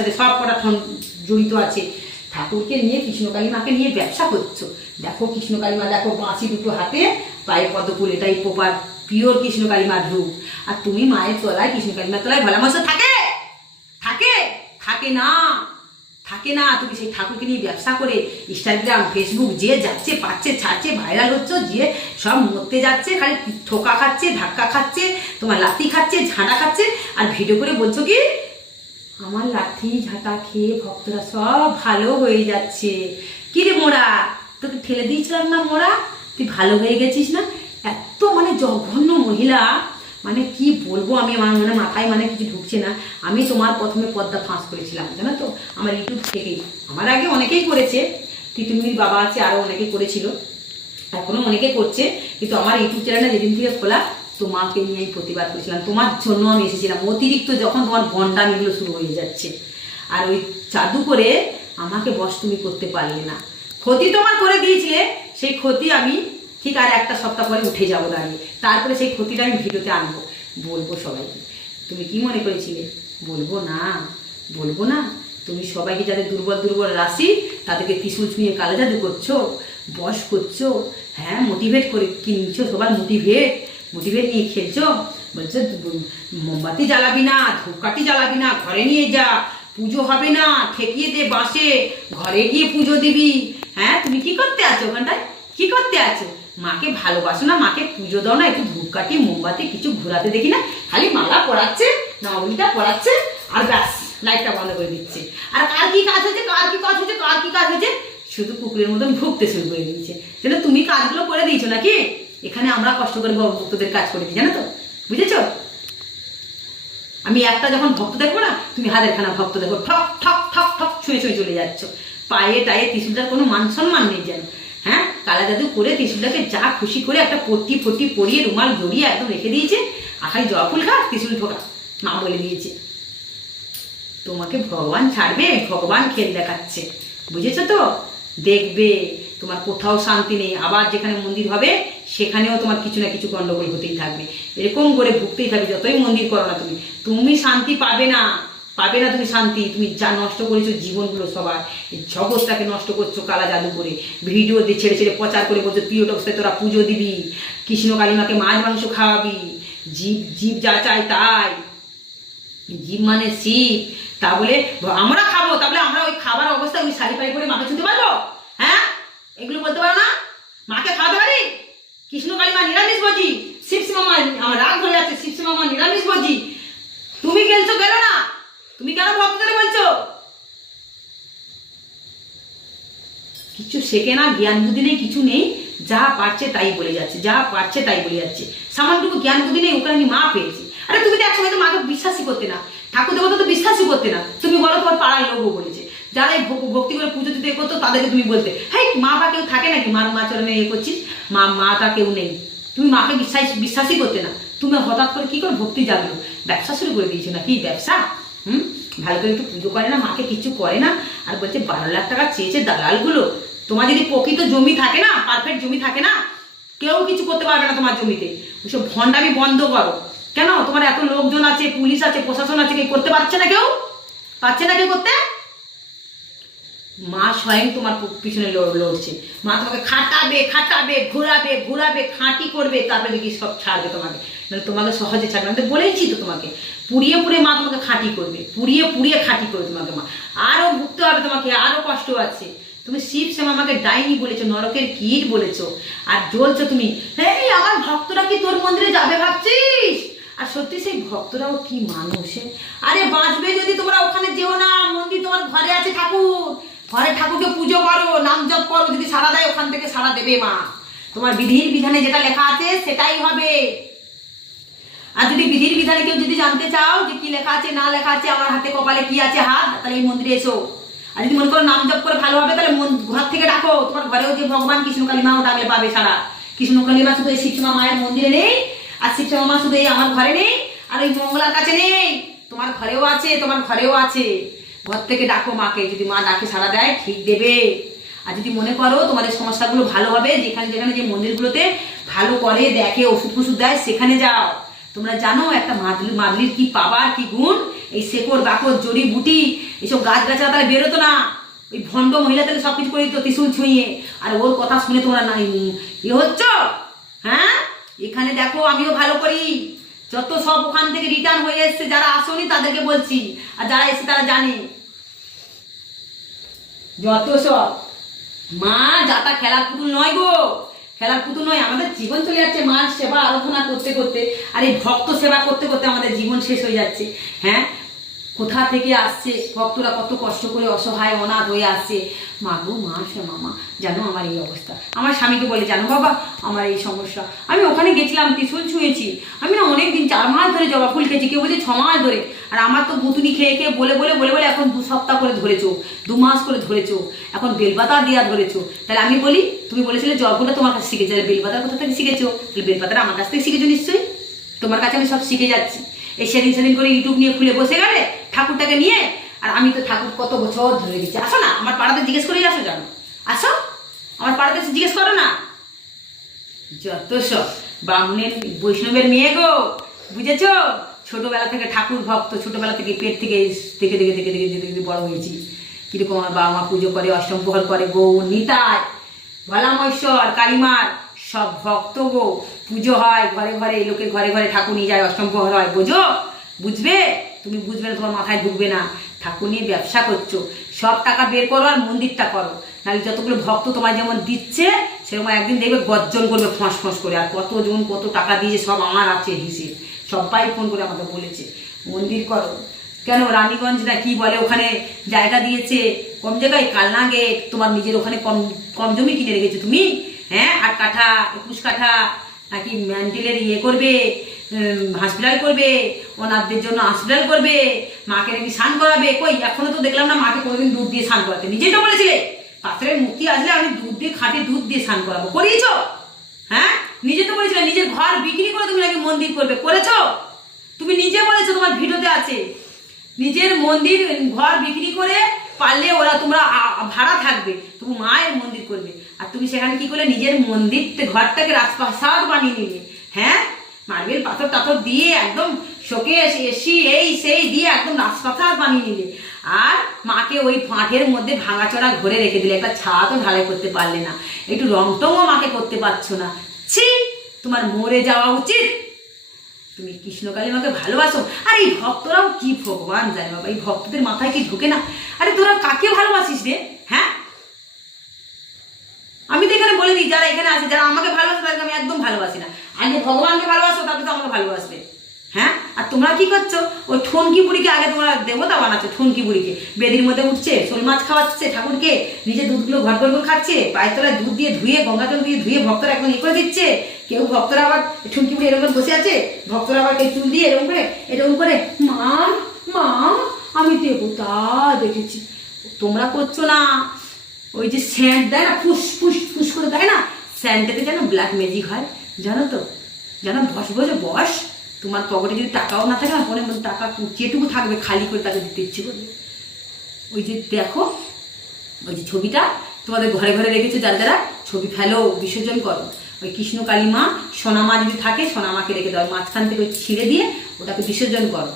সাথে সব কটা জড়িত আছে। ঠাকুরকে নিয়ে কৃষ্ণকালী মাকে নিয়ে ব্যবসা করছ। দেখো কৃষ্ণকালী মা দেখো বাঁশি দুটো হাতে, পায়ে পদ্মফুল, এটাই পোপার পিওর কৃষ্ণকালী মার রূপ আর তুমি মায়ের তলায় কৃষ্ণকালী মার তলায় ভোলা মাছ থাকে? থাকে? থাকে না। থাকে না। তুমি সেই ঠাকুরকে নিয়ে ব্যবসা করে ইনস্টাগ্রাম ফেসবুক যে যাচ্ছে, পাচ্ছে, ছাড়ছে ভাইরাল হচ্ছে, যে সব মরতে যাচ্ছে, খালি ঠোকা খাচ্ছে, ধাক্কা খাচ্ছে, তোমার লাথি খাচ্ছে, ঝাঁটা খাচ্ছে, আর ভিডিও করে বলছো কি? আমার লাথি ঝাঁটা খেয়ে ভক্তরা সব ভালো হয়ে যাচ্ছে। কি রে মোড়া তোকে ঠেলে দিয়েছিলাম না মোড়া তুই ভালো হয়ে গেছিস না? এত মানে জঘন্য মহিলা। মানে কি বলব আমি, আমার মানে মাথায় মানে কিছু ঢুকছে না। আমি তোমার প্রথমে পদ্মা ফাঁস করেছিলাম, জানো তো? আমার ইউটিউব থেকেই। আমার আগে অনেকেই করেছে। তিতুমির বাবা আছে আরও অনেকে করেছিল। এখনও অনেকে করছে। কিন্তু আমার ইউটিউব চ্যানেলটা যেদিন থেকে খোলা তোমাকে নিয়ে আমি প্রতিবাদ করেছিলাম। তোমার জন্য আমি এসেছিলাম। অতিরিক্ত যখন তোমার বন্ডামিগুলো শুরু হয়ে যাচ্ছে। আর ওই জাদু করে আমাকে বস তুমি করতে পারলে না। ক্ষতি তোমার করে দিয়েছিলে, সেই ক্ষতি আমি ঠিক আর একটা সপ্তাহ পরে উঠে যাব দাঁড়িয়ে। তারপরে সেই ক্ষতিটা আমি ভিডিওতে আনব। বলব সবাইকে। তুমি কি মনে করেছিলে? বলব না। বলব না। তুমি সবাইকে যাদের দুর্বল দুর্বল রাশি, তাদেরকে ত্রিশুল ছুঁয়ে কালো জাদু করছ বস করছ হ্যাঁ মোটিভেট করে কিনছো, সবার মোটিভেট মোটিভেট নিয়ে খেলছো? বলছো মোমবাতি জ্বালাবি না, ধূপকাঠি জ্বালাবি না, ঘরে নিয়ে যা, পুজো হবে না, ঠেকিয়ে দে বাসে ঘরে গিয়ে পুজো দিবি। হ্যাঁ তুমি কি করতে আছো ওখানটায়? কি করতে আছো? মাকে ভালোবাসো না, মাকে পুজো দাও না, একটু ধূপকাঠি, মোমবাতি, কিছু ঘোরাতে দেখি না, খালি মালা পড়াচ্ছে নবমীটা পড়াচ্ছে আর ব্যাস, লাইটটা বন্ধ করে দিচ্ছে। আর কার কি কাজ হয়েছে? কার কি কাজ হয়েছে? কার কি কাজ হয়েছে? শুধু কুকুরের মতন ভুগতে শুরু করে দিয়েছে। যেন তুমি কাজগুলো করে দিয়েছ নাকি? এখানে আমরা কষ্ট করে ভক্তদের কাজ করে দিই জানো তো? বুঝেছ? আমি একটা যখন ভক্ত দেখব না, তুমি হাতের খানা ভক্ত দেখো ঠক ঠক ঠক ঠক, ছুঁয়ে ছুঁয়ে চলে যাচ্ছ। পায়ে টায়ে ত্রিশুলটার কোনো মান সম্মান নেই যেন। হ্যাঁ? কালা জাদু করে ত্রিশুলটাকে যা খুশি করে একটা পট্টি ফট্টি পরিয়ে, রুমাল জড়িয়ে একদম রেখে দিয়েছে, আখাই জবা ফুল খা, ত্রিশুল ঠোকা মা বলে দিয়েছে। তোমাকে ভগবান ছাড়বে, ভগবান খেল দেখাচ্ছে, বুঝেছ তো? দেখবে। তোমার কোথাও শান্তি নেই, আবার যেখানে মন্দির হবে, সেখানেও তোমার কিছু না কিছু গন্ডগোল হতেই থাকবে। এরকম করে ভুগতেই থাকবে, যতই মন্দির করো না তুমি। তুমি শান্তি পাবে না পাবে না তুমি শান্তি। তুমি যা নষ্ট করেছ জীবনগুলো সবার। জগৎটাকে নষ্ট করছ কালা জাদু করে। ভিডিও দিয়ে ছেড়ে ছেড়ে প্রচার করে বলছো তুই ওটা তোরা পুজো দিবি। কৃষ্ণ কালিমাকে মাছ মাংস খাওয়াবি। জীব জীব যা চায় তাই। জীব মানে শিব। তা বলে, আমরা খাব। তাহলে আমরা ওই খাবার অবস্থায় ওই শাড়ি করে মাকে ছুতে এগুলো বলতে পারো না? মাকে খাওয়াতে পারি? কৃষ্ণ কালী মা নিরামিষ ভোজি। শিবসি মামা, আমার রাগ হয়ে যাচ্ছে। শিবসি মামা নিরামিষ ভোজি। তুমি গেলছো কেন না? তুমি কেন ভক্তদের বলছো? কিছু শেখে না, জ্ঞান বুদ্ধি নেই, কিছু নেই। যা পারছে তাই বলে যাচ্ছে, যা পারছে তাই বলে যাচ্ছে। সামান্যটুকু জ্ঞান বুদ্ধি নেই ওখানে আমি মা পেয়েছি। আরে তুমি তো একসময় তো মাকে বিশ্বাসই করতে না। ঠাকুর দেবতা তো বিশ্বাসই করতে না। তুমি বলো তোমার পাড়ার লোকও বলেছে। যারা এই ভক্তি করে পুজো দিতে করতো, তাদেরকে তুমি বলতে। হ্যাঁ মা বা কেউ থাকে নাকি? মার মা চরণে এ করছিস? মা মাটা কেউ নেই। তুমি মাকে বিশ্বাস বিশ্বাসই করতে না। তুমি হঠাৎ করে কি করে ভক্তি জাগলো? ব্যবসা শুরু করে দিয়েছ না কি ব্যবসা? হুম? ভালো করে একটু পুজো করে না? মাকে কিছু করে না? আর বলছে, বারো লাখ টাকা চেয়েছে দালালগুলো। তোমার যদি প্রকৃত জমি থাকে না পারফেক্ট জমি থাকে না, কেউ কিছু করতে পারবে না তোমার জমিতে। ওইসব ভণ্ডামি বন্ধ করো। কেন? তোমার এত লোকজন আছে, পুলিশ আছে, প্রশাসন আছে, কেউ করতে পারছে না কেউ? পারছে না কেউ করতে? মা স্বয়ং তোমার পিছনে লড়- লড়ছে। মা তোমাকে খাটাবে খাটাবে, ঘোরাবে ঘোরাবে, খাঁটি করবে, তারপরে দেখি সব ছাড়বে তোমাকে। মানে তোমাকে সহজে ছাড়বে। আমি তো বলেইছি তো তোমাকে। পুড়িয়ে পুড়িয়ে মা তোমাকে খাঁটি করবে। পুড়িয়ে পুড়িয়ে খাঁটি করবে তোমাকে মা। আরও ভুগতে হবে তোমাকে আরও কষ্ট আছে। তুমি শিব শ্যামা আমাকে ডাইনি বলেছ, নরকের কীট বলেছ। আর জ্বলছো তুমি। এই আমার ভক্তরা কি তোর মন্দিরে যাবে ভাবছিস? আর সত্যি সেই ভক্তরাও কি মানুষ আরে বাঁচবে যদি তোমরা ওখানে যেও না। মন্দির তোমার ঘরে আছে ঠাকুর। ঘরে ঠাকুরকে পুজো করো, নাম জপ করো, যদি সারা দেয় ওখান থেকে সারা দেবে মা। তোমার বিধির বিধানে যেটা লেখা আছে, সেটাই হবে। আর যদি বিধির বিধানে কেউ যদি জানতে চাও যে কি লেখা আছে, না লেখা আছে, আমার হাতে কপালে কি আছে হাত, তাহলে এই মন্দিরে এসো। আর যদি মনে করো নাম জপ করে ভালো হবে, তাহলে ঘর থেকে ডাকো। তোমার ঘরেও যে ভগবান কৃষ্ণ কালী মাও ডাকলে পাবে সারা। কৃষ্ণ কালী মা শুধু এই শিবসমা মায়ের মন্দিরে নেই, আর শিবসমা মা শুধু এই আমার ঘরে নেই, আর ওই মঙ্গলার কাছে নেই। তোমার ঘরেও আছে, তোমার ঘরেও আছে। ঘর থেকে ডাকো মাকে, যদি মা ডাকে সারা দেয়, ঠিক দেবে। আর যদি মনে করো তোমাদের সমস্যাগুলো ভালো হবে, যেখানে যেখানে যে মন্দিরগুলোতে ভালো করে দেখে, ওষুধ ফষুধ দেয়, সেখানে যাও। তোমরা জানো একটা মাদলি মাদলির কি পাবার কি গুণ? এই শেকড়, বাকড়, জড়ি, বুটি, এইসব গাছ গাছালা তাহলে বেরোতো না। ওই ভণ্ড মহিলা তাহলে সব কিছু করে দিত ত্রিশুল ছুঁয়ে আর ওর কথা শুনে তোমরা নাই ইয়ে হচ্ছ? হ্যাঁ? এখানে দেখো আমিও ভালো করি। যত সব ওখান থেকে রিটার্ন হয়ে এসছে, যারা আসনি তাদেরকে বলছি। আর যারা এসে তারা জানে। যত সব। মা যাতা খেলার পুতুল নয় গো। খেলার পুতুল নয়, আমাদের জীবন চলে যাচ্ছে। মার সেবা আরাধনা করতে করতে, আর এই ভক্ত সেবা করতে করতে আমাদের জীবন শেষ হয়ে যাচ্ছে। হ্যাঁ? কোথা থেকে আসছে? ভক্তরা কত কষ্ট করে অসহায়, অনাথ হয়ে আসছে। মা গো, মা, সে মামা, জানো আমার এই অবস্থা। আমার স্বামীকে বলে, জানো বাবা, আমার এই সমস্যা। আমি ওখানে গেছিলাম, ত্রিশুল ছুঁয়েছি। আমি না অনেক দিন চার মাস ধরে জবা ফুল খেয়েছি, কেউ বলছে ছ মাস ধরে। আর আমার তো বুতুনি খেয়ে খেয়ে বলে বলে বলে বলে এখন দু সপ্তাহ করে ধরেছো, দু মাস করে ধরেছো, এখন বেলপাতা দিয়া ধরেছো। তাহলে আমি বলি, তুমি বলেছিলে জবগুলো তোমার কাছে শিখেছো, তাহলে বেলপাতার কোথা থেকে শিখেছো। তাহলে বেলপাতাটা আমার কাছ থেকে শিখেছো নিশ্চয়ই। তোমার কাছে আমি সব শিখে যাচ্ছি। এই সেদিন সেদিন করে ইউটিউব নিয়ে খুলে বসে গেলে ঠাকুরটাকে নিয়ে, আর আমি তো ঠাকুর কত বছর ধরে গেছি আসো না, আমার পাড়াতে জিজ্ঞেস করেই আসো জানো। আসো, আমার পাড়াতে জিজ্ঞেস করো না। যত সব বামুনের বৈষ্ণবের মেয়ে গো, বুঝেছ? ছোটোবেলা থেকে ঠাকুর ভক্ত, ছোটবেলা থেকে পেট থেকে থেকে থেকে থেকে থেকে থেকে থেকে বড় হয়েছি। কীরকম আমার বাবা মা পুজো করে, অষ্টম প্রহর করে, গৌ নিতায় ভোলামৈশ্বর, কালীমার, সব ভক্ত গো, পুজো হয়, ঘরে ঘরে লোকের ঘরে ঘরে ঠাকুর নিয়ে যায়, অষ্টম প্রহর হয়, বোঝো? বুঝবে? তুমি বুঝবে না, তোমার মাথায় ঢুকবে না। ঠাকুর নিয়ে ব্যবসা করছ। সব টাকা বের করো আর মন্দিরটা করো। নাহলে যতগুলো ভক্ত তোমায় যেমন দিচ্ছে, সেরকম একদিন দেখবে গর্জন করবে ফোঁস ফোঁস করে। আর কতজন কত টাকা দিয়েছে, সব আমার আছে হিসেব। সবাই ফোন করে আমাকে বলেছে, মন্দির করো। কেন? রানীগঞ্জ না কি বলে? ওখানে জায়গা দিয়েছে। কম জায়গায় কালনাগে তোমার নিজের ওখানে কম কম জমি কিনে রেখেছো তুমি? হ্যাঁ? আট কাঠা, একুশ কাঠা নাকি ম্যান্ডেলের ইয়ে করবে? হসপিটাল করবে ওনারদের জন্য হসপিটাল করবে, মাকে নাকি স্নান করাবে। কই, এখনও তো দেখলাম না মাকে কোনোদিন দুধ দিয়ে স্নান করাতে। নিজেই তো বলেছিলে, পাত্রের মুক্তি আসলে আমি দুধ দিয়ে, খাঁটি দুধ দিয়ে স্নান করাবো। করিয়েছ? হ্যাঁ? নিজে তো বলেছিলে, নিজের ঘর বিক্রি করে তুমি নাকি মন্দির করবে। করেছ? তুমি নিজে বলেছ তোমার ভিডিওতে আছে। নিজের মন্দির, ঘর বিক্রি করে পারলে ওরা তোমরা ভাড়া থাকবে। তুমি মায়ের মন্দির করবে। আর তুমি সেখানে কি করলে? নিজের মন্দির, ঘরটাকে রাজপ্রাসাদ বানিয়ে নিলে। হ্যাঁ? মার্বেল পাথর টাথর দিয়ে একদম শোকেশ এসি এই সেই দিয়ে একদম রাজপ্রাসাদ বানিয়ে নিলে। আর মাকে ওই ফাঁটের মধ্যে ভাঙাচোরা ঘরে রেখে দিলে। একটা ছাদও ঢালাই করতে পারলে না। একটু রং টংও মাকে করতে পারছ না। ছি, তোমার মরে যাওয়া উচিত। তুমি কৃষ্ণকালী মাকে ভালোবাসো। আর এই ভক্তরাও কি ভগবান জানে বাবা, এই ভক্তদের মাথায় কি ঢোকে না? আরে তোরা কাকে ভালোবাসিস রে? হ্যাঁ? তো বলে দিই, যারা এখানে আছে, যারা আমাকে ভালোবাসে, তাদেরকে আমি একদম ভালোবাসি না। আগে ভগবানকে ভালোবাসো, তারপরে তো আমাকে ভালোবাসবে। হ্যাঁ? আর তোমরা কি করছ? ওই ঠনকি বুড়িকে আগে তোমরা দেবতা বানাচ্ছো ঠনকি বুড়িকে বেদির মধ্যে উঠছে, শোল মাছ খাওয়াচ্ছে ঠাকুরকে, নিজে দুধগুলো ঘর ঘর খাচ্ছে, পায়ের তলায় দুধ দিয়ে ধুয়ে, গঙ্গা জল দিয়ে ধুয়ে ভক্তরা একদম ইয়ে করে দিচ্ছে। কেউ ভক্তরা আবার ঠুনকি বুড়ি এরকম বসে আছে, ভক্তরা আবার এই চুল দিয়ে এরকম করে এরকম করে, মা মা, আমি দেবতা দেখেছি। তোমরা করছ না। ওই যে স্যান্ড দেয় না, ফুস ফুস ফুস করে দেয় না? স্যান্ডেতে যেন ব্ল্যাক ম্যাজিক হয়। জানো তো? যেন বস, বসে বস, তোমার পকেটে যদি টাকাও না থাকে না মনে মধ্যে টাকা যেটুকু থাকবে, খালি করে তাকে দিতে ইচ্ছে করবে। ওই যে দেখো, ওই যে ছবিটা, তোমাদের ঘরে ঘরে রেখেছো যারা যারা, ছবি ফেলো, বিসর্জন করো। ওই কৃষ্ণ কালী মা সোনা মা যদি থাকে সোনা মাকে রেখে দাও। মাঝখান থেকে ওই ছিঁড়ে দিয়ে ওটাকে বিসর্জন করো।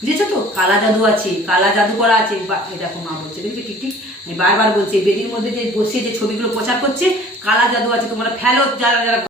বুঝেছ তো? কালা জাদু আছে, কালা জাদু করা আছে। বা- দেখো মা বলছে, দেখছ? ঠিক ঠিক বারবার বলছি বেদির মধ্যে যে বসিয়ে যে ছবিগুলো প্রচার করছে, কালা জাদু আছে, তোমরা ফেলো, যারা যারা